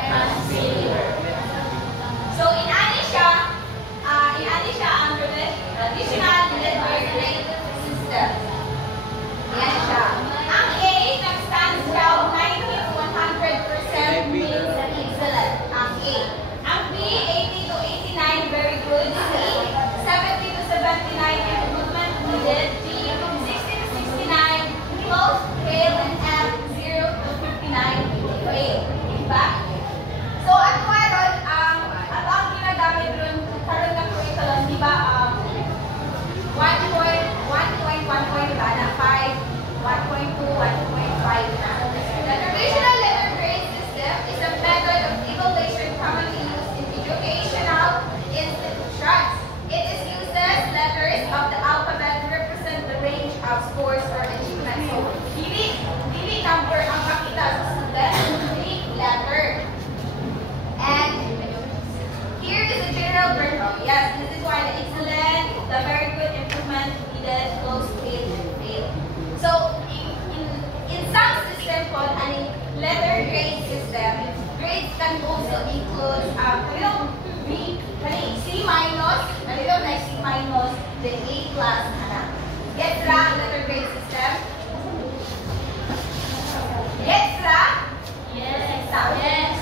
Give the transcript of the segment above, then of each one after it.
and failure. So in ani siya ang traditional letter grade system. Yan siya. Ang A, nag-stand siya 90 to 100% means excellent. Ang A. Ang B, 80 to 89, very good. C, 70 to 79, improvement needed. D, 60 to 69, close, fail, and F, 0 to 59, fail. Diba? So, at karon, ang ginagamit ron, karon na curriculum, di ba, 1.1 ba na 5, 1.2, 1.5 na. The traditional letter grade system is a method of evaluation commonly used in educational institutions. It uses letters of the alphabet to represent the range of scores or achievements. So, dili number ang makita sa student, dili letter. And here is a general breakdown. Yes, this is why the excellent, the very good, improvement, needed, close, fail, and fail. So, in some system called a letter grade system, grades can also include B, C minus, C minus, then A plus, Gets ra letter grade system? Gets ra? Yes. Yes.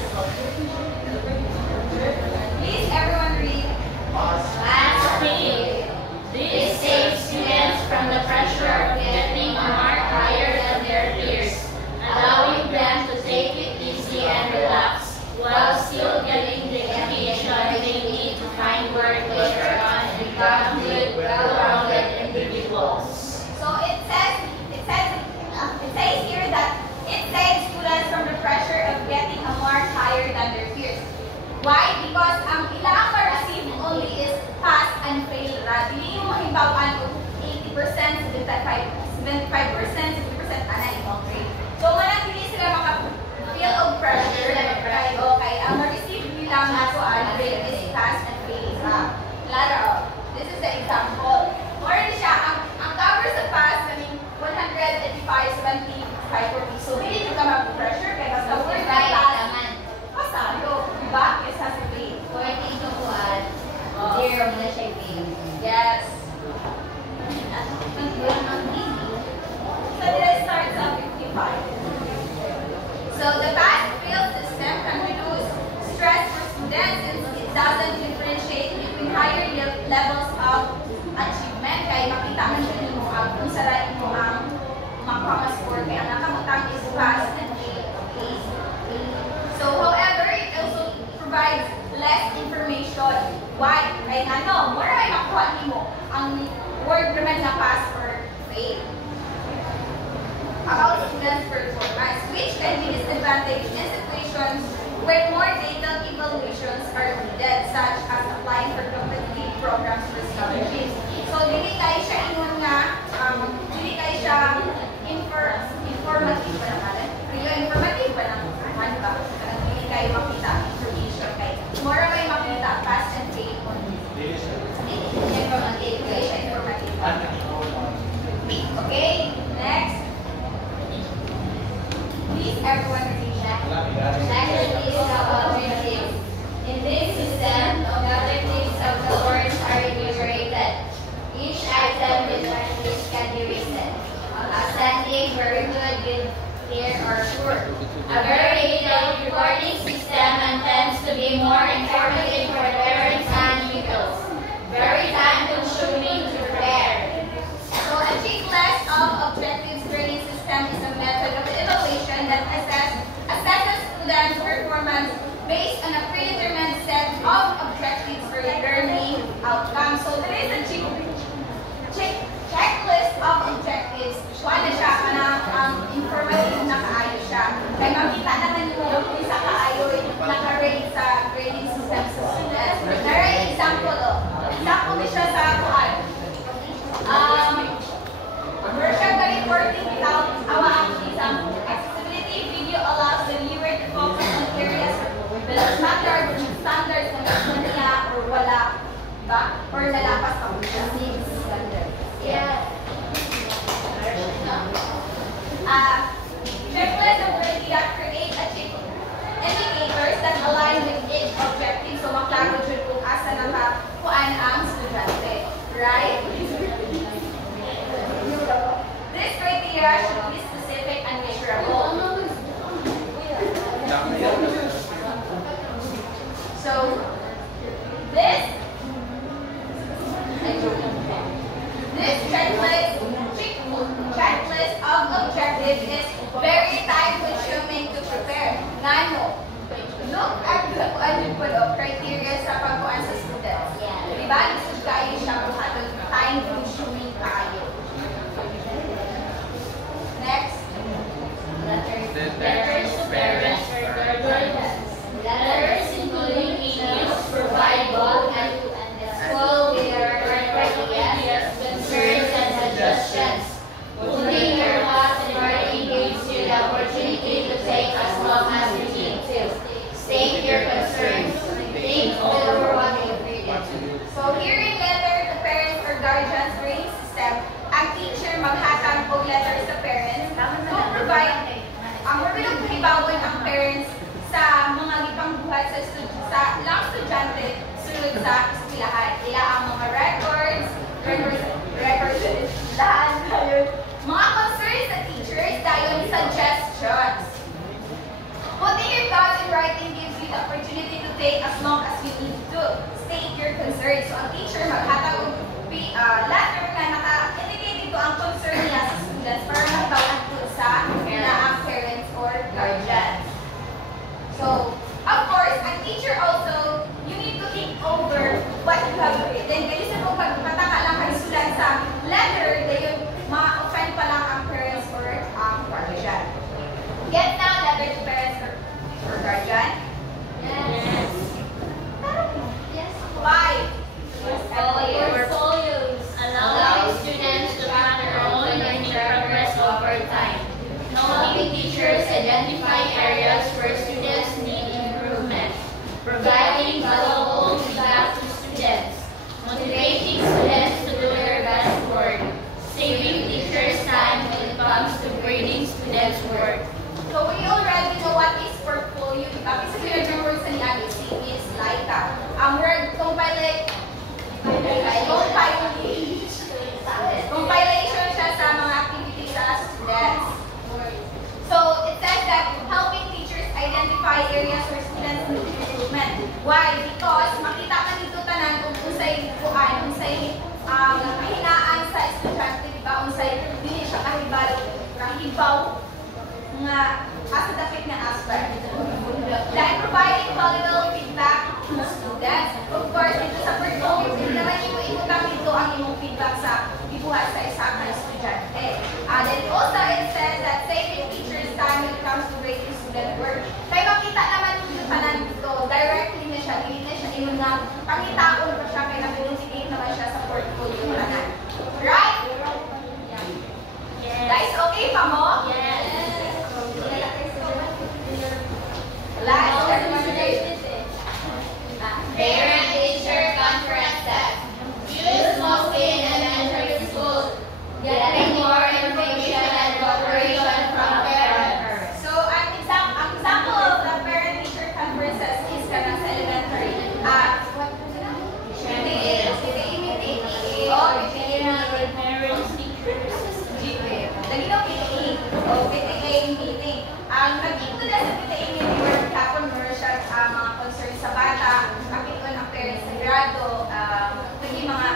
Please, everyone read. Last thing, this saves students from the pressure of getting a mark higher than their peers, allowing them to take it easy and relax, while still getting the education they need to find work later on and become good, well-rounded individuals. So it says here that it saves students from the pressure of getting a mark higher than their peers. Why? Because ang ilang ma-receive only is pass and fail. Dili mo hibawan og 80%, 75%, 60% ana imong grade. So wala dili sila maka-feel og pressure kay okay, ang ma-receive nila nga kuan grade is pass and fail. Claro. This is the example. Or siya ang cover sa pass kaning 185, 75 or so dili ka mag-pressure kay basta word kay pass. Pasalo, diba? Yes, has to be. 40 to 1, 0 mo na siya fail. Yes. So let's start sa 55. So the pass-fail system can reduce stress for students since it doesn't differentiate between higher levels of achievement. Kaya makita mo siya nimo kung sarain mo ang makaka-score. Kaya ang nakamutang is pass and fail. Okay? So however, it also provides less information. Why? Kaya nga no, more ay makuha nimo ang word naman na pass or fail. About students' performance, which can be disadvantaged in situations where more detailed evaluations are needed, such as applying for competitive programs for scholarships. So, dili kayo siya ingon nga, dili kayo siya informative ba naman? Informative ba naman? Ano ba? Dili kayo makita information kayo. More may makita, pass and fail only. Informative. Kayo siya informative. Okay, next. Please, everyone read that. Next is objectives. In this system, the objectives of the words are enumerated. Each item with which can be written. Ascending, very good, good, clear, or sure. A very detailed recording system intends to be more informative for parents and pupils. Very time-consuming to prepare. So, a checklist of objectives grading system is a method of evaluation that assesses students' performance based on a predetermined set of objectives for learning outcomes. So, there is a checklist of objectives. Wala siya, informative na kaayo siya. Kaya makita naman yung isa kaayo naka-rate sa grading system sa students. There example, example ni siya sa kuan. Version ka reporting without ang example. Accessibility video allows the viewer to focus on areas below standards na gusto niya or wala. Diba? Or nalapas pa mo siya. Yeah. Checklist of criteria create indicators that ano po do, criteria sa pagkuhan sa students. Diba? Lisod kayo siya kung atong time consuming kayo. Next. Letters to parents or guardians. Letters including emails provide both and the school with their ideas, concerns, and suggestions. Putting your thoughts in writing gives you the opportunity to take as long as you need to. State your concerns. Think over what you've written. So here in letter to parents or guardians grading system, ang teacher maghatag og letter sa parents to provide ang mabilang hibawon ang parents sa mga gipangbuhat sa ilang estudyante sulod sa eskwelahan. Ila ang mga records, dahan kayo. Mga concerns sa teachers, dayon suggestions. Putting your thoughts in writing gives you the opportunity to take as long as you need to. State your concerns. So, ang teacher maghatag og letter na naka-indicate dito ang concern niya sa students para mahibawan po sa ang parents or guardians. So, of course, ang teacher also, you need to think over what you have written. Kasi sa kung pagpataka lang kayo sulat sa letter, dayon ma-offend pa lang ang parents or ang guardian. Get now letter to parents or guardian? Yes. Yes. Why? Portfolios allow students to track their own learning progress over time. Helping teachers identify areas where students need improvement. Providing valuable feedback to students. Motivating students to do their best work. Saving teachers time when it comes to grading students' work. So we already know what is portfolio. Diba? Kasi clear ng words na niya is like ang word compilation siya sa mga activities sa students. So it says that helping teachers identify areas where students need improvement. Why? Because makita ka dito tanan kung unsay kahinaan sa estudyante, diba? Unsay dili siya kahibaw nga asa dapit nga aspect. Dahil providing valuable feedback to students. Of course, dito sa portfolio, hindi naman imo-ikutang dito ang imong feedback sa ibuhat sa isa ka estudyante. Then also, it says that saving teachers time when it comes to grading student work. Kaya makita naman dito tanan dito, directly na siya, hindi na siya imo na pangitaon pa siya, kaya nag-indicate naman siya sa portfolio tanan. Right? Yes. Guys, okay pa mo? Yes. Last, Parent-teacher conferences. Used mostly in elementary schools. Getting more information and cooperation from parents. so ang example of the parent-teacher conferences is kana sa elementary. PTA meeting. Oh, parents, teachers. Lagi daw PTA. PTA meeting. Ang nag-include sa PTA meeting where hapon mo siya mga concerns sa bata, makikon ang parents sa grado, naging mga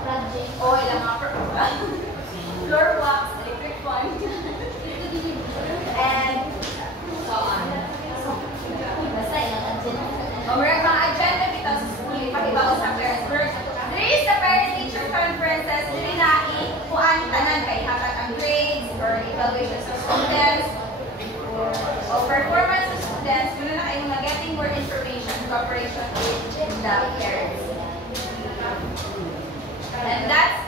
Project. o ilang mga floor walks, electric fan, and So on. Basta yung agenda. Murag mga agenda kita sa school, ipahibaw sa parents. There is the parent-teacher conferences, dili na ikuan tanan kay hatag ang grades or evaluations of students o performance of students, muna na kayo mga getting more information, cooperation with the parents. And that's